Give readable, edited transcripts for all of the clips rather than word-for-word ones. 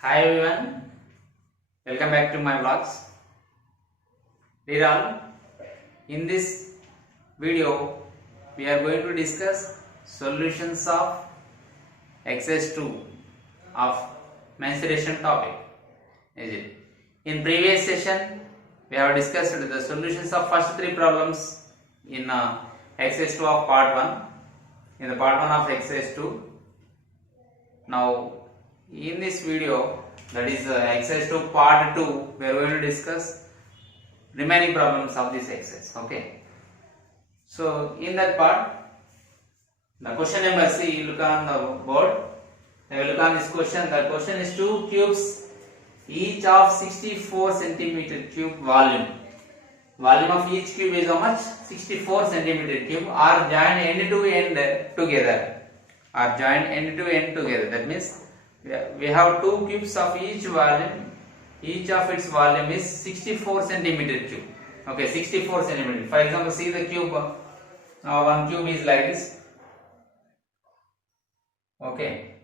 Hi everyone, welcome back to my vlogs. Dear all, in this video we are going to discuss solutions of exercise 2 of mensuration topic. Is it? In previous session we have discussed the solutions of first three problems in exercise 2 of part 1. In the part 1 of exercise 2. Now in this video, that is exercise 2 part 2, we are going to discuss remaining problems of this exercise. Okay, so in that part, the question number C, you look on the board, you look on this question. The question is two cubes each of 64 centimeter cube volume of each cube is how much? 64 centimeter cube are joined end to end together, that means we have two cubes of each volume. Each of its volume is 64 centimeter cube. Okay, 64 centimeter. For example, see the cube. One cube is like this. Okay.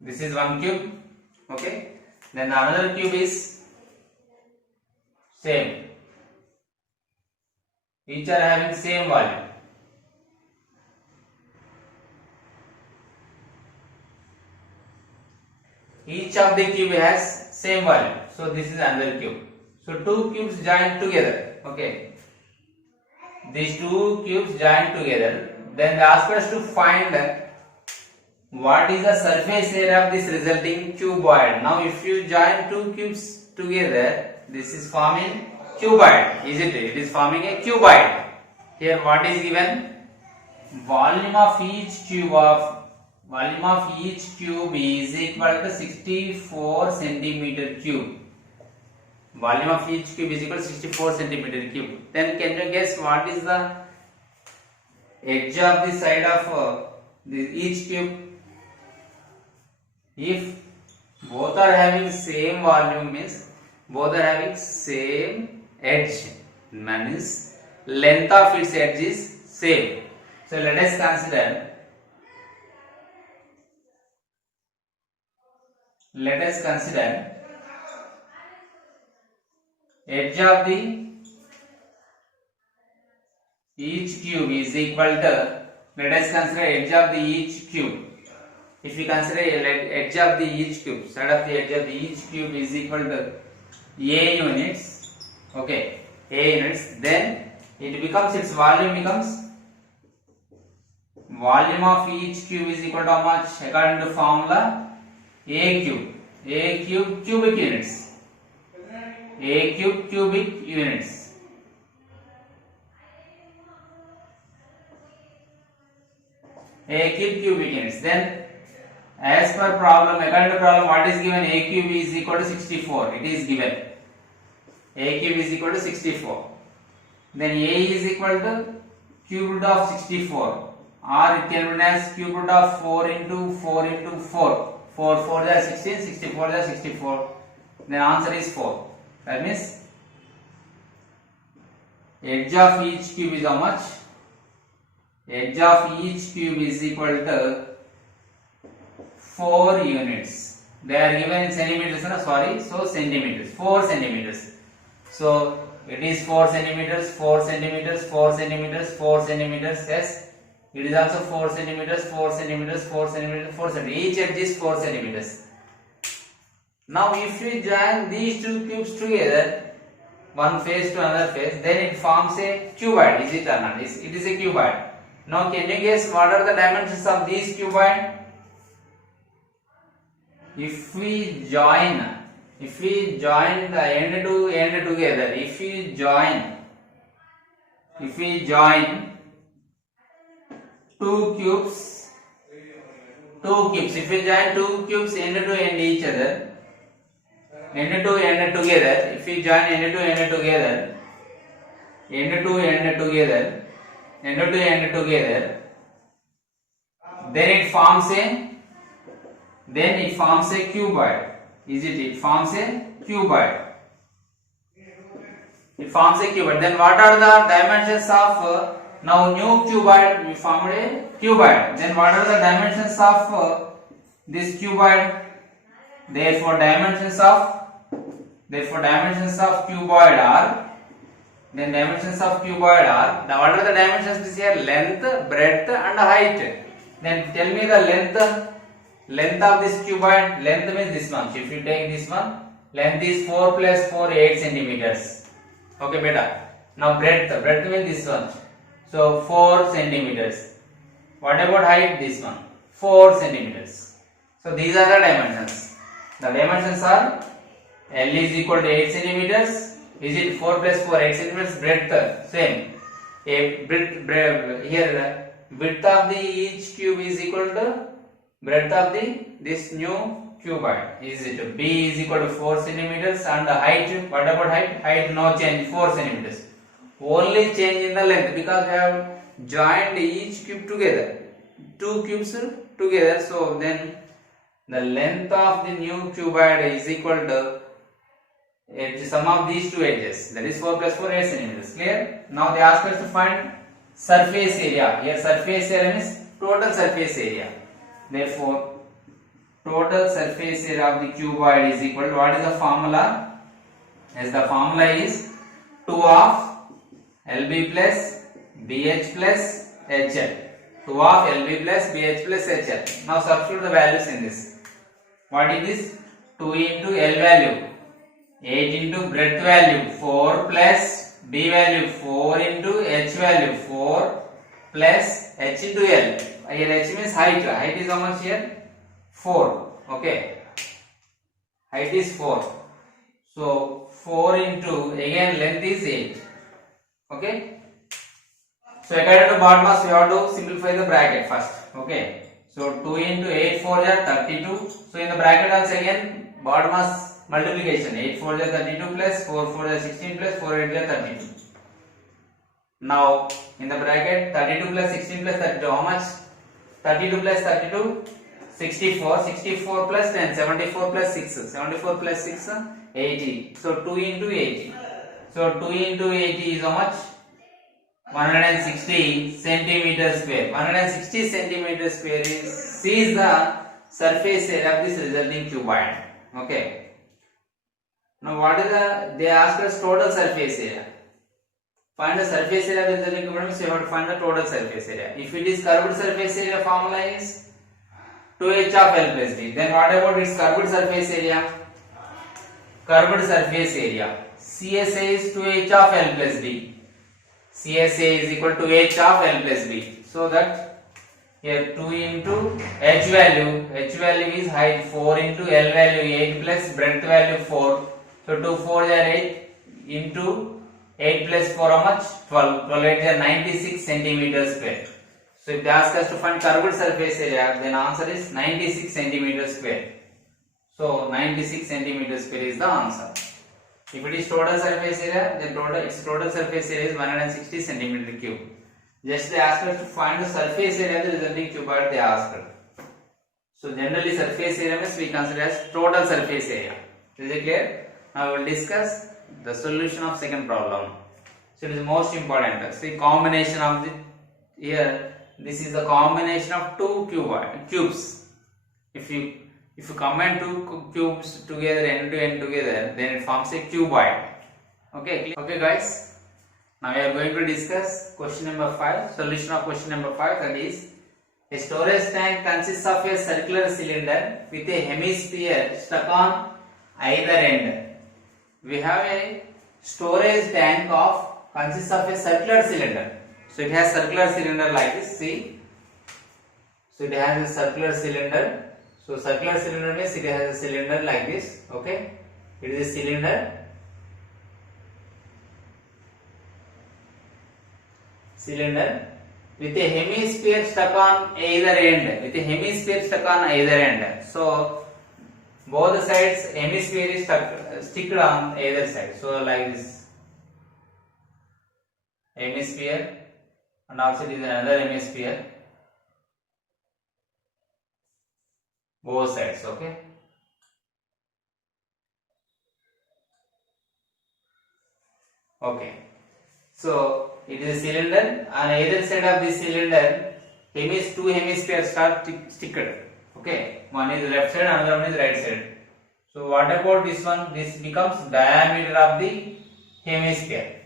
This is one cube. Okay. Then another cube is same. Each are having same volume. Each of the cube has same volume. So this is another cube. So two cubes joined together. Okay. These two cubes joined together. Then they ask us to find what is the surface area of this resulting cuboid. Now if you join two cubes together, this is forming cuboid. Is it? It is forming a cuboid. Here what is given? Volume of each cube is equal to 64 centimeter cube. Volume of each cube is equal to 64 centimeter cube. Then can you guess what is the edge of the side of each cube? If both are having same volume, means both are having same edge, means length of its edge is same. So let us consider edge of the each cube is equal to, let us consider edge of the each cube. If we consider edge of the each cube, side of the edge of the each cube is equal to A units, okay, A units, then it becomes, its volume becomes, volume of each cube is equal to how much? According to formula, A cube cubic units. A cube cubic units. A cube cubic units. Then, as per problem, according to problem, what is given? A cube is equal to 64. It is given. A cube is equal to 64. Then A is equal to cube root of 64. Or it can be written as cube root of 4 into 4 into 4. 4 4 is 16, 64 is 64. The answer is 4. That means edge of each cube is how much? Edge of each cube is equal to 4 units. They are given in centimeters, so centimeters, 4 centimeters. So it is 4 centimeters, 4 centimeters, 4 centimeters, 4 centimeters. Yes. It is also 4 centimeters, 4 centimeters, 4 centimeters, 4 centimeters. Each edge is 4 centimeters. Now, if you join these two cubes together, one face to another face, then it forms a cuboid. Is it or not? It is a cuboid. Now, can you guess what are the dimensions of these cuboid? If we join the end to end together, if we join two cubes, if we join two cubes end to end each other, end to end together, if we join end to end together, then it forms a cuboid. Is it? It forms a cuboid. Then what are the dimensions of Now new cuboid, we formed a cuboid. Then what are the dimensions of this cuboid? Therefore dimensions of cuboid are, then dimensions of cuboid are, what are the dimensions this here? Length, breadth and height. Then tell me the length of this cuboid. Length means this one. So if you take this one, length is 4 plus 4, 8 centimeters. Okay beta. Now breadth means this one. So 4 centimeters. What about height? This one, 4 centimeters. So these are the dimensions. The dimensions are L is equal to 8 centimeters. Is it 4 plus 4, 8 centimeters? Breadth same. A here width of the each cube is equal to breadth of this new cuboid. Is it B is equal to 4 centimeters, and the height, what about height? Height no change, 4 centimeters. Only change in the length, because we have joined each cube together, two cubes together. So then the length of the new cuboid is equal to sum of these two edges, that is 4 plus 4, 8 centimeters. Clear? Now they ask us to find surface area. Here surface area means total surface area. Therefore total surface area of the cuboid is equal to, what is the formula? As the formula is 2 of LB plus BH plus HL. 2 of LB plus BH plus HL. Now substitute the values in this. What is this? 2 into L value, 8 into breadth value, 4 plus B value, 4 into H value, 4 plus H into L. Here H means height. Height is how much here? 4. Okay. Height is 4. So 4 into, again length is 8. Okay. So according to BODMAS, we have to simplify the bracket first. Okay. So 2 into 8 4 are 32. So in the bracket also again BODMAS multiplication. 8 4 are 32 plus 4 4 are 16 plus 4 8 are 32. Now in the bracket 32 plus 16 plus 32, how much? 32 plus 32, 64. 64 plus 10, 74 plus 6. 74 plus 6, 80. So 2 into 80. So 2 into 80 is how much? 160 centimeter square. 160 centimeter square is the surface area of this resulting cuboid. Okay. Now what is they ask us total surface area. Find the surface area of the resulting cuboid means you have to find the total surface area. If it is curved surface area, formula is 2h of L plus D. Then what about its curved surface area? Curved surface area. CSA is 2h of L plus D. CSA is equal to h of L plus B. So that here 2 into h value is height, 4 into L value 8 plus breadth value 4. So 2 4 are 8 into 8 plus 4 how much? 12. 12 8 are 96 centimeters square. So if they ask us to find curved surface area, then answer is 96 centimeters square. So 96 centimeters square is the answer. If it is total surface area, then its total surface area is 160 centimeter cube. Just they asked us to find the surface area of the resulting cuboid they asked. So generally surface area means we consider as total surface area. Is it clear? Now we will discuss the solution of second problem. So it is most important. See combination of the, here this is the combination of two cubes. If you combine two cubes together, end to end together, then it forms a cuboid. Okay guys, now we are going to discuss question number 5, solution of question number 5, that is a storage tank consists of a circular cylinder with a hemisphere stuck on either end. We have a storage tank consists of a circular cylinder. So it has circular cylinder like this, see. So it has a circular cylinder. So circular cylinder means it has a cylinder like this. Okay, it is a cylinder with a hemisphere stuck on either end. So both sides hemisphere is sticked on either side. So like this hemisphere, and also it is another hemisphere. Both sides, okay. Okay. So it is a cylinder. On either side of this cylinder, two hemispheres are sticked. Okay, one is left side, another one is right side. So what about this one? This becomes diameter of the hemisphere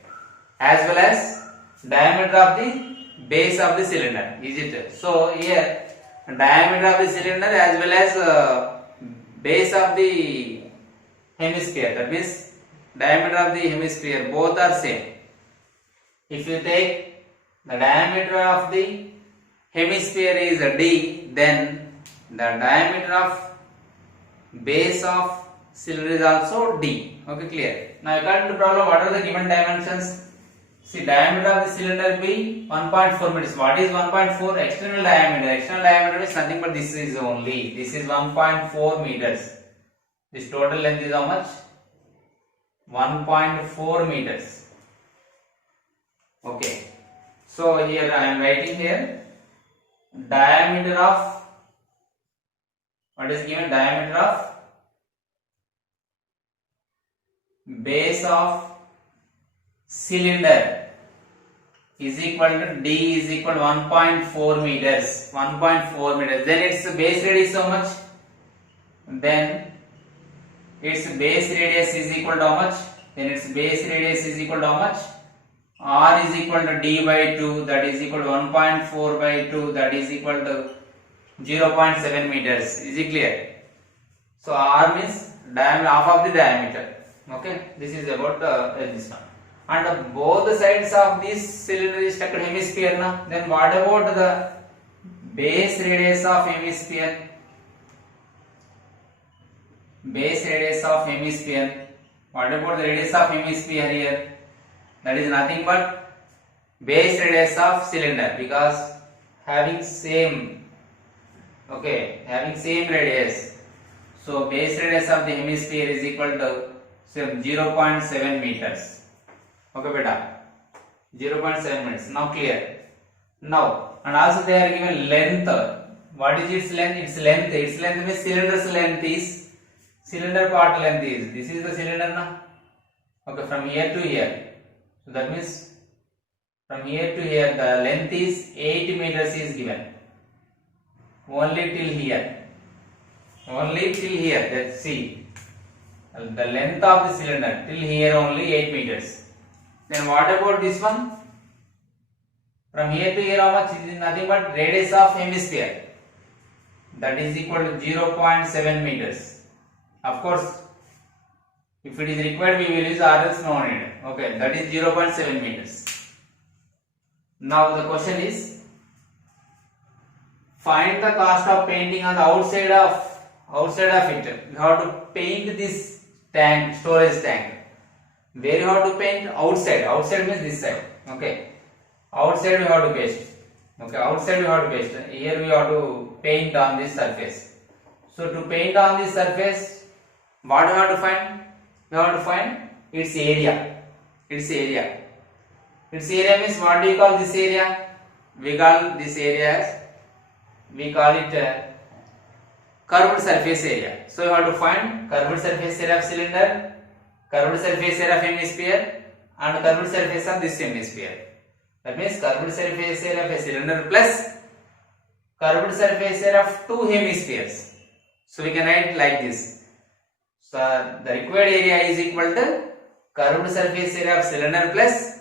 as well as diameter of the base of the cylinder. Is it? So here diameter of the cylinder as well as base of the hemisphere, that means diameter of the hemisphere, both are same. If you take the diameter of the hemisphere is d, then the diameter of base of cylinder is also d. Okay, clear. Now according to problem, what are the given dimensions? See, diameter of the cylinder be 1.4 meters. What is 1.4? External diameter. External diameter is nothing but this is only. This is 1.4 meters. This total length is how much? 1.4 meters. Okay. So here I am writing here diameter of, what is given? Diameter of base of cylinder is equal to d is equal to 1.4 meters. 1.4 meters. Then its base radius how much? Then its base radius is equal to how much? Then its base radius is equal to how much? R is equal to d by 2, that is equal to 1.4 by 2, that is equal to 0.7 meters. Is it clear? So R means diameter, half of the diameter. Okay, this is about this one. And both the sides of this cylinder is stuck hemisphere na. Then what about the base radius of hemisphere? Base radius of hemisphere. What about the radius of hemisphere here? That is nothing but base radius of cylinder, because having same, okay, having same radius. So base radius of the hemisphere is equal to 0.7 meters. Okay, beta, 0.7 meters. Now clear. Now, and also they are given length. What is its length? Its length means cylinder's length is, cylinder part length is, this is the cylinder now. Okay, from here to here. So that means from here to here the length is 8 meters is given. Only till here. Only till here. Let's see. The length of the cylinder till here only 8 meters. Then what about this one? From here to here how much? It is nothing but radius of hemisphere. That is equal to 0.7 meters. Of course, if it is required, we will use RS no need. Okay, that is 0.7 meters. Now the question is, find the cost of painting on the outside of it. You have to paint this tank, storage tank. Where you have to paint? Outside. Outside means this side. Okay. Outside we have to paste. Okay. Outside we have to paste. Here we have to paint on this surface. So to paint on this surface, what you have to find? You have to find its area. Its area. Its area means, what do you call this area? We call this area as, we call it curved surface area. So you have to find curved surface area of cylinder, curved surface area of hemisphere, and curved surface of this hemisphere. That means curved surface area of a cylinder plus curved surface area of two hemispheres. So we can write like this. So the required area is equal to curved surface area of cylinder plus,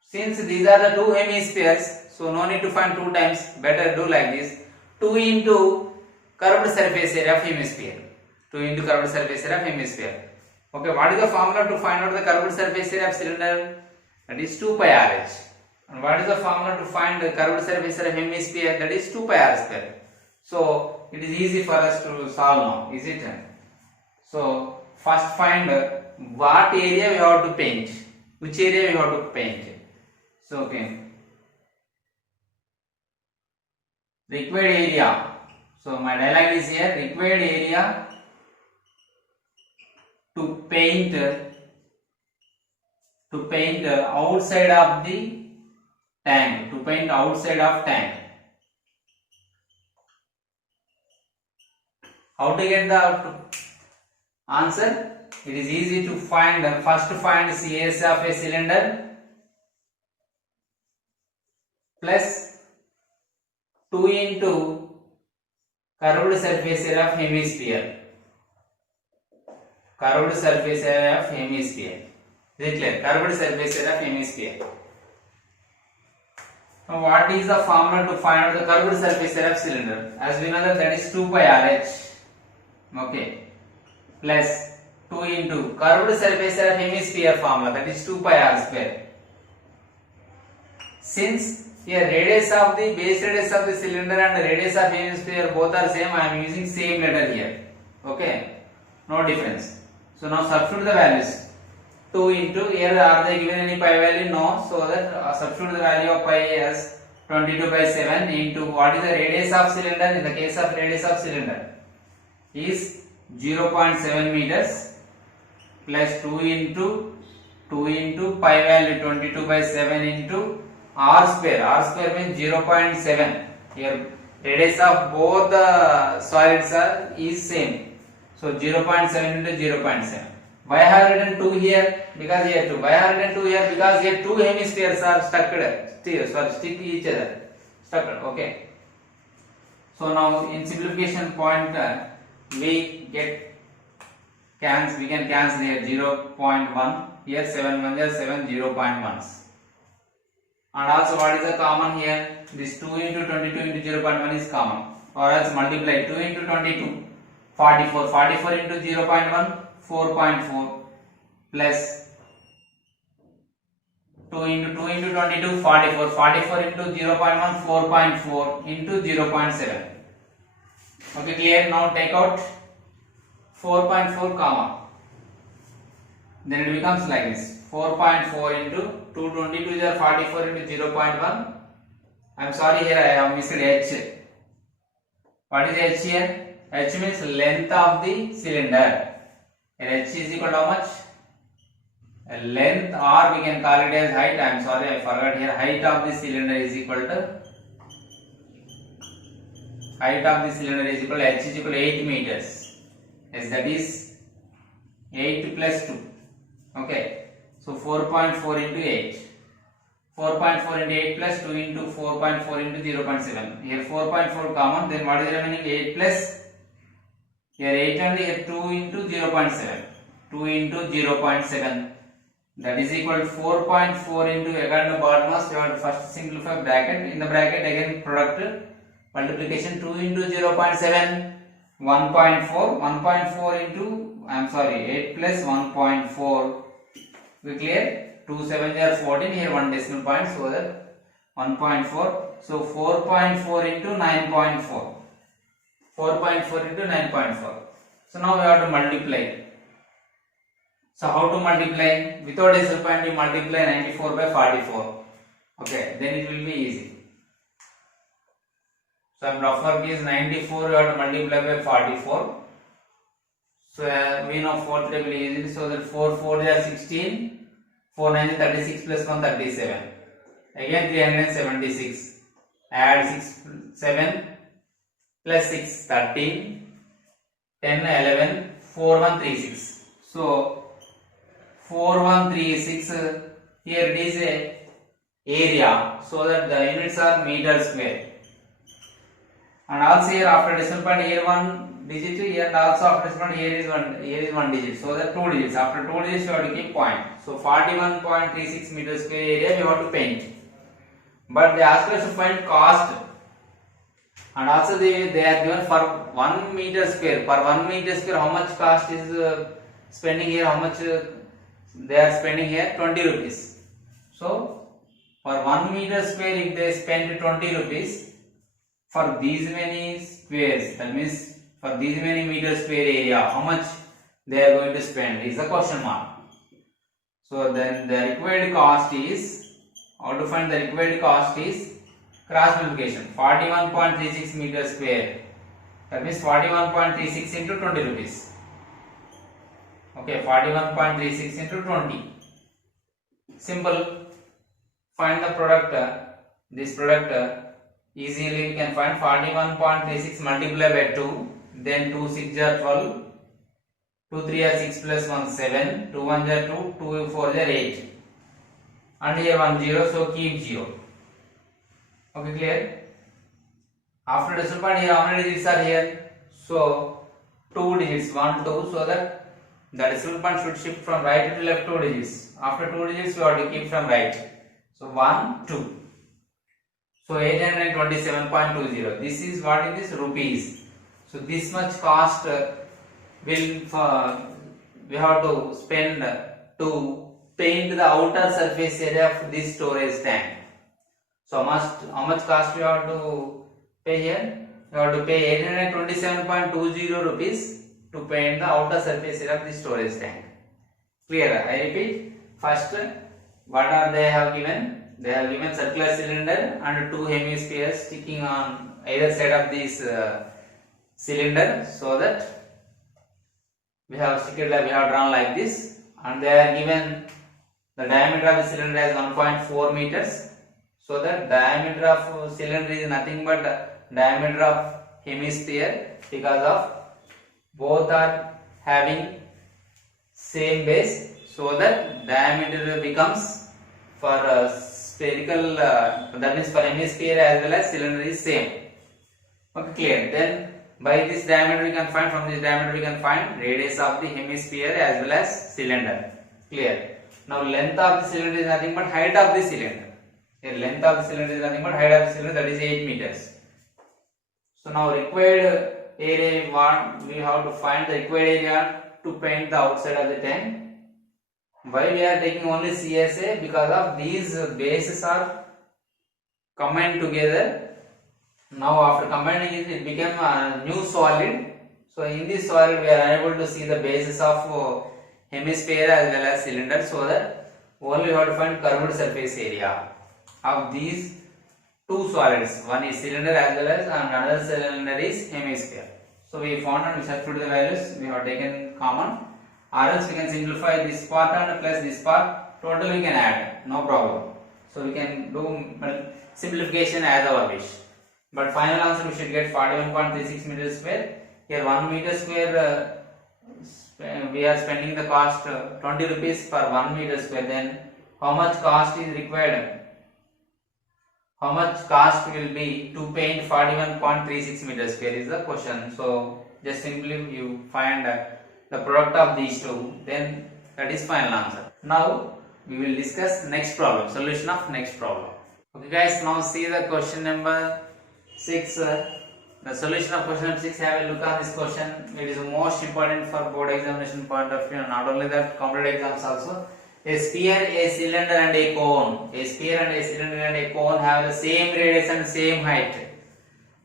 since these are the two hemispheres, so no need to find two times, better do like this, 2 into curved surface area of hemisphere. 2 into curved surface area of hemisphere. Okay, what is the formula to find out the curved surface area of cylinder? That is 2 pi r h. And what is the formula to find the curved surface area of hemisphere? That is 2 pi r square. So it is easy for us to solve now, is it? So first find what area we have to paint. Which area we have to paint? So okay, required area. So my dialogue is here, required area to paint outside of the tank, to paint outside of tank. How to get the answer? It is easy to find. First find CS of a cylinder. plus 2 into curved surface area of hemisphere. Curved surface area of hemisphere. Is it clear? Curved surface area of hemisphere. Now what is the formula to find out the curved surface area of cylinder? As we know that is 2 pi RH. Okay. Plus 2 into curved surface area of hemisphere formula, that is 2 pi r square. Since here radius of the base radius of the cylinder and the radius of hemisphere both are same, I am using same letter here. Okay. No difference. So now substitute the values. 2 into, here are they given any pi value? No. So that substitute the value of pi as 22 by 7 into what is the radius of cylinder? In the case of radius of cylinder is 0.7 meters plus 2 into pi value 22 by 7 into r square. R square means 0.7. Here radius of both the solids is same. So 0.7 into 0.7. Why I have written 2 here? Because here 2. Why I have written 2 here? Because here 2 hemispheres are stick each other. Stuck. Okay. So now in simplification point we can cancel here 0.1. Here 7 1 is 7 0.1s. And also what is the common here? This 2 into 22 into 0.1 is common. Or else multiply 2 into 22. 44. 44 into 0.1. 4.4 plus 2 into 22 44. 44 into 0.1 4.4 into 0.7. Okay, clear? Now take out 4.4 comma. Then it becomes like this. 4.4 into 222 is 44 into 0.1. I am sorry, here I have missed h. What is h here? H means length of the cylinder. And h is equal to how much? Length, or we can call it as height. I am sorry, I forgot here. Height of the cylinder is equal to h is equal to 8 meters. Yes, that is 8 plus 2. Okay. So 4.4 into 8. 4.4 into 8 plus 2 into 4.4 into 0.7. Here 4.4 common. Then what is remaining? 8 plus. Here 8 and here 2 into 0.7. 2 into 0.7. That is equal to 4.4 into, again the bottom must you have to first simplify bracket. In the bracket again product multiplication 2 into 0.7. 1.4. 1.4 into, I am sorry, 8 plus 1.4. We clear? 2 7 are 14. Here 1 decimal point. So that 1.4. So 4.4 into 9.4. 4.4 into 9.4. So now we have to multiply. So how to multiply? Without decimal point you multiply 94 by 44. Okay, then it will be easy. So rough work is 94, you have to multiply by 44. So we know 4 table easily. So that 4 4 is 16. 4 9 is 36 plus 1 37. Again 376. Add 6 7. Plus 6 13, 10 11, 4136. So 4136 here it is a area, so that the units are meter square. And also here after decimal point here 1 digit, here and also after decimal point here is 1 digit. So that 2 digits. After 2 digits you have to keep point. So 41.36 meter square area you have to paint. But they ask us to find cost. And also they are given for 1 meter square. Per 1 meter square, how much cost is spending here? How much they are spending here? 20 rupees. So for 1 meter square, if they spend 20 rupees for these many squares, that means for these many meter square area, how much they are going to spend is the question mark. So then the required cost is, how to find the required cost is cross multiplication. 41.36 meter square, that means 41.36 into 20 rupees. Okay, 41.36 into 20. Simple. Find the product. This product easily we can find 41.36 multiplied by 2. Then 2 6 are 12. 2 3 are 6 plus 1 7. 2 1 are 2. 2 4 are 8. And here 1 0. So keep 0. Okay, clear? After decimal point here, how many digits are here? So 2 digits, 1, 2, so that the decimal point should shift from right to left 2 digits. After 2 digits, we have to keep from right. So 1, 2. So 827.20. This is what it is, rupees. So this much cost we have to spend to paint the outer surface area of this storage tank. So how much cost we have to pay here? We have to pay 827.20 rupees to paint the outer surface area of the storage tank. Clear? I repeat. First, what are they have given? They have given circular cylinder and 2 hemispheres sticking on either side of this cylinder, so that we have drawn like this, and they are given the diameter of the cylinder as 1.4 meters. So that diameter of cylinder is nothing but diameter of hemisphere, because of both are having same base, so that diameter becomes for spherical, that means for hemisphere as well as cylinder is same. Okay, clear? Then by this diameter we can find, from this diameter we can find radius of the hemisphere as well as cylinder. Clear? Now length of the cylinder is nothing but height of the cylinder. Here length of the cylinder is nothing but height of the cylinder, that is 8 meters. So now required area, what we have to find the required area to paint the outside of the tank. Why we are taking only CSA? Because of these bases are combined together. Now after combining it, it became a new solid. So in this solid we are unable to see the bases of hemisphere as well as cylinder, so that only we have to find curved surface area of these two solids. One is cylinder as well as another cylinder is hemisphere. So we found and we substitute the values, we have taken common, or else we can simplify this part and plus this part, total we can add, no problem. So we can do simplification as our wish. But final answer we should get 41.36 meters square. Here 1 meter square we are spending the cost 20 rupees per 1 meter square. Then how much cost is required? How much cost will be to paint 41.36 meters square is the question. So just simply you find the product of these two, then that is final answer. Now we will discuss next problem, solution of next problem. Okay guys, now see the question number 6. The solution of question number 6. Have a look at this question. It is most important for board examination point of view, and not only that, competitive exams also. A sphere, a cylinder and a cone. A sphere and a cylinder and a cone have the same radius and same height.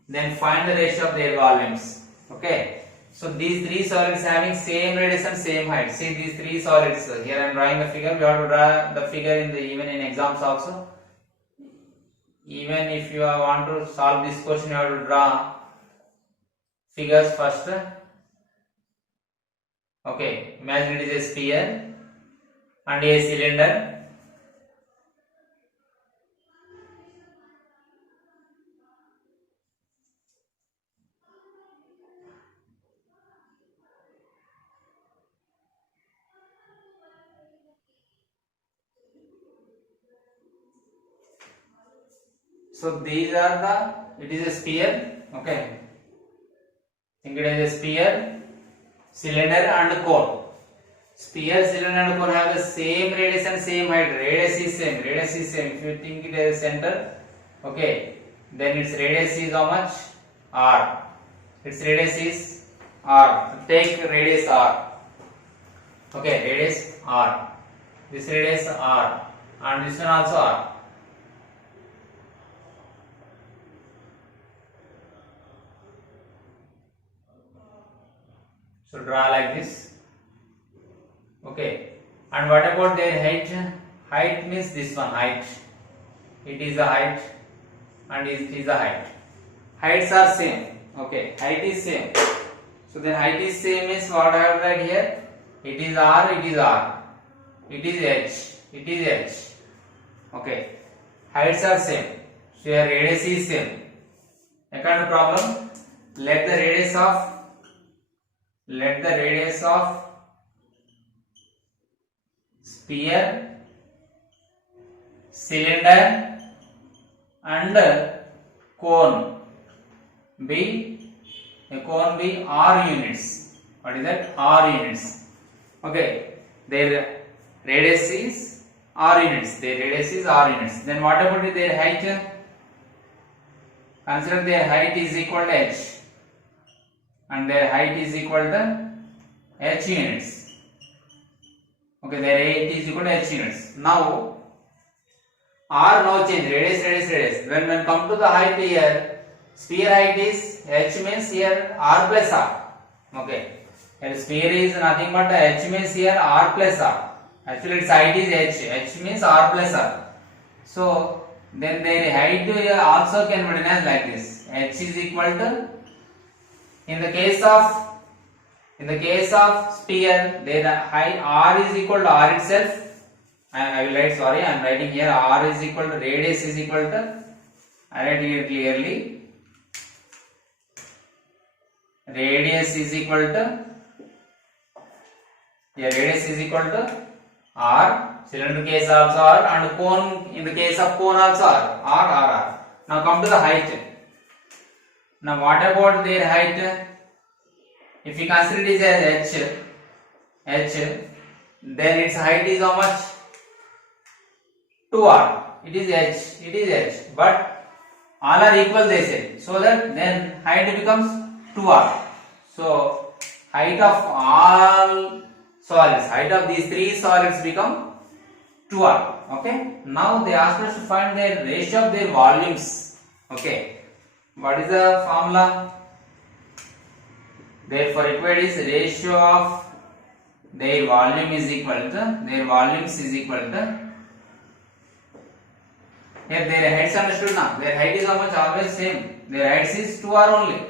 Then find the ratio of their volumes. Okay. So these three solids having same radius and same height. See these three solids. Here I am drawing the figure. We have to draw the figure even in exams also. Even if you want to solve this question, you have to draw figures first. Okay. Imagine it is a sphere and a cylinder. So these are it is a sphere. Okay. Think it is a sphere, cylinder and cone. Sphere, cylinder and cone have the same radius and same height. Radius is same. Radius is same. If you think it as a center, okay, then its radius is how much? R. Its radius is R. Take radius R. Okay, radius R. This radius R, and this one also R. So draw like this. Okay. And what about their height? Height means this one, height. It is the height and it is the height. Heights are same. Okay. Height is same. So then height is same means what I have write here? It is R, it is R. It is H. It is H. Okay. Heights are same. So your radius is same. Second problem. Let the radius of sphere, cylinder and cone be r units. What is that? R units. Okay, their radius is r units. Their radius is r units. Then what about their height? Consider their height is equal to h, and their height is equal to h units. Okay, their height is equal to h units. Now r no change, radius. When come to the height here, sphere height is h means here r plus r. Okay, here sphere is nothing but h means here r plus r. Actually its height is h means r plus r. So then their height also can be written as like this. H is equal to, in the case of sphere, their height r is equal to r itself. I will write, sorry, I am writing here r is equal to radius is equal to, I write here clearly, radius is equal to, here radius is equal to r, cylinder case also r, and cone, in the case of cone also r. Now come to the height. Now what about their height? If we consider it as h, then its height is how much? 2r. It is h, but all are equal they say, so that then height becomes 2r. So height of all solids, height of these three solids become 2r. Okay, now they ask us to find the ratio of their volumes. Okay, what is the formula? Therefore required is ratio of their volume is equal to, their volumes is equal to, here their heights understood now. Their height is how much? Always same. Their height is 2r only.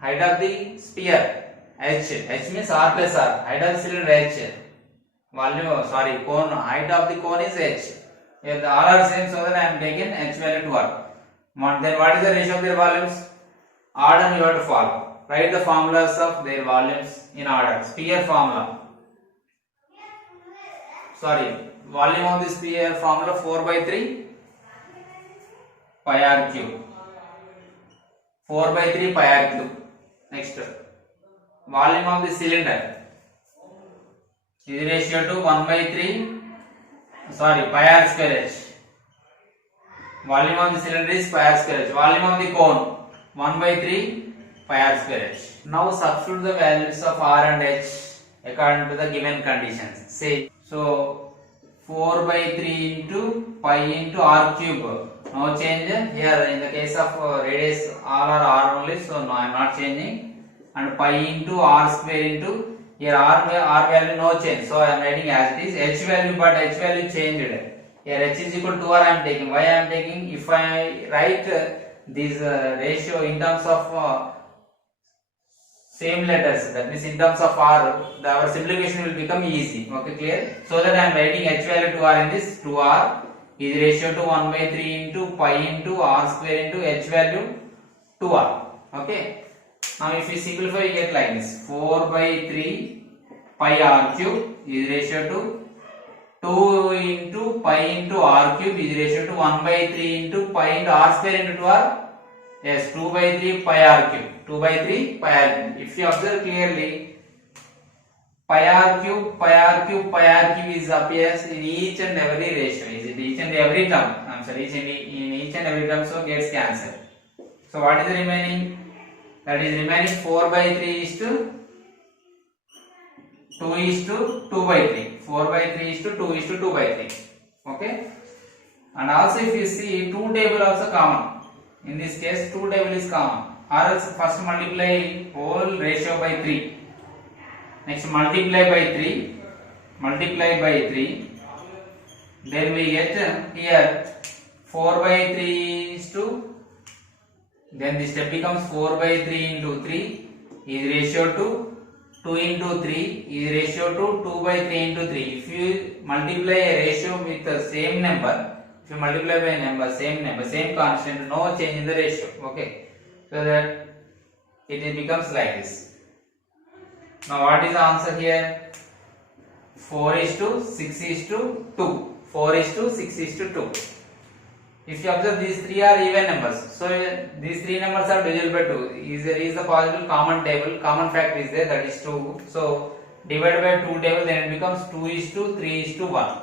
Height of the sphere h means r plus r. Height of the cylinder h. Volume, sorry, cone, height of the cone is h. Here all are same, so that I am taking h value 2r. Then what is the ratio of their volumes? Order you have to follow. Write the formulas of their volumes in order. Sphere formula. Sorry, volume of the sphere formula 4 by 3 pi r cube. 4 by 3 pi r cube. Next, volume of the cylinder is ratio to 1 by 3, sorry, pi r square h. Volume of the cylinder is pi r square h. Volume of the cone 1 by 3 pi r square h. Now substitute the values of r and h according to the given conditions. Say, so 4 by 3 into pi into r cube. No change here. In the case of radius, all are r only, so no, I am not changing. And pi into r square into, here r value no change, so I am writing as it is. H value, but h value changed. Here h is equal to r I am taking. Why I am taking? If I write this ratio in terms of same letters, that means in terms of r, our simplification will become easy. Okay, clear? So that I am writing h value 2r in this. 2r is ratio to 1 by 3 into pi into r square into h value 2r. Okay. Now if we simplify, we get like this. 4 by 3 pi r cube is ratio to 2 into pi into r cube is ratio to 1 by 3 into pi into r square into 2r. Yes, 2 by 3 pi r cube. 2 by 3 pi r cube. If you observe clearly, pi r cube is appears in each and every ratio. Is it each and every term? I'm sorry, in each and every term, so gets cancelled. So what is the remaining? That is remaining 4 by 3 is to 2 is to 2 by 3. 4 by 3 is to 2 is to 2 by 3. Okay. And also if you see 2 table also common. In this case 2 table is common. Or else first multiply whole ratio by 3. Next multiply by 3. Multiply by 3. Then we get here 4 by 3 is to, then this step becomes 4 by 3 into 3 is ratio to 2 into 3 is ratio to 2 by 3 into 3. If you multiply a ratio with the same number, if you multiply by a number, same constant, no change in the ratio. Okay, so that it becomes like this. Now what is the answer here? 4 is to 6 is to 2. 4 is to 6 is to 2. If you observe, these three are even numbers, so these three numbers are divisible by 2. Is the possible common table, common factor is there, that is 2. So divided by 2 table, then it becomes 2:3:1.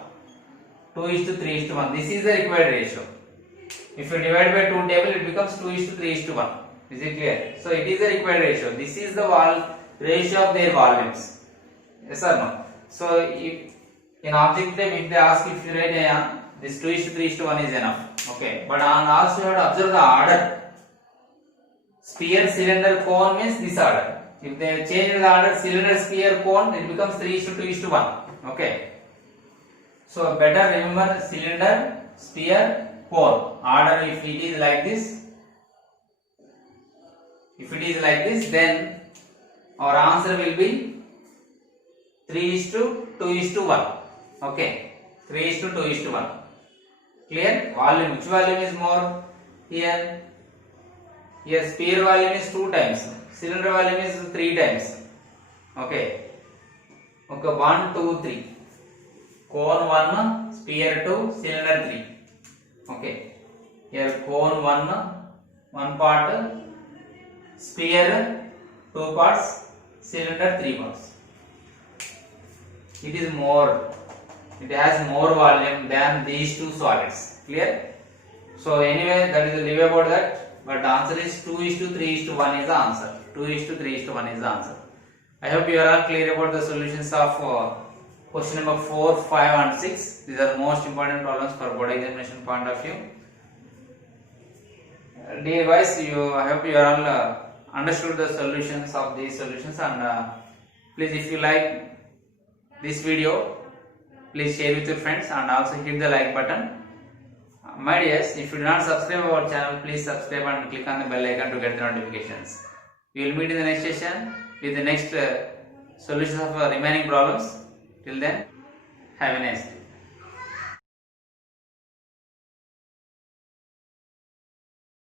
2:3:1. This is the required ratio. If you divide by 2 table, it becomes 2:3:1. Is it clear? So it is the required ratio. This is the ratio of their volumes. Yes or no? So if in object type, if they ask if you write this 2:3:1 is enough. Okay. But also you have to observe the order. Sphere, cylinder, cone means this order. If they change the order, cylinder, sphere, cone, it becomes 3:2:1. Okay. So better remember cylinder, sphere, cone. Order if it is like this. If it is like this, then our answer will be 3:2:1. Okay. 3:2:1. Clear? Volume. Which volume is more here? Here sphere volume is 2 times. Cylinder volume is 3 times. Okay. Okay. 1, 2, 3. Cone 1, sphere 2, cylinder 3. Okay. Here cone 1 part, sphere 2 parts, cylinder 3 parts. It is more. It has more volume than these two solids. Clear? So anyway, that is the leave about that. But the answer is 2:3:1 is the answer. 2:3:1 is the answer. I hope you are all clear about the solutions of question number 4, 5 and 6. These are most important problems for board examination point of view. Dear guys, I hope you are all understood the solutions of these solutions, and please, if you like this video, please share with your friends and also hit the like button. My dears, if you do not subscribe our channel, please subscribe and click on the bell icon to get the notifications. We will meet in the next session with the next solutions of remaining problems. Till then, have a nice day.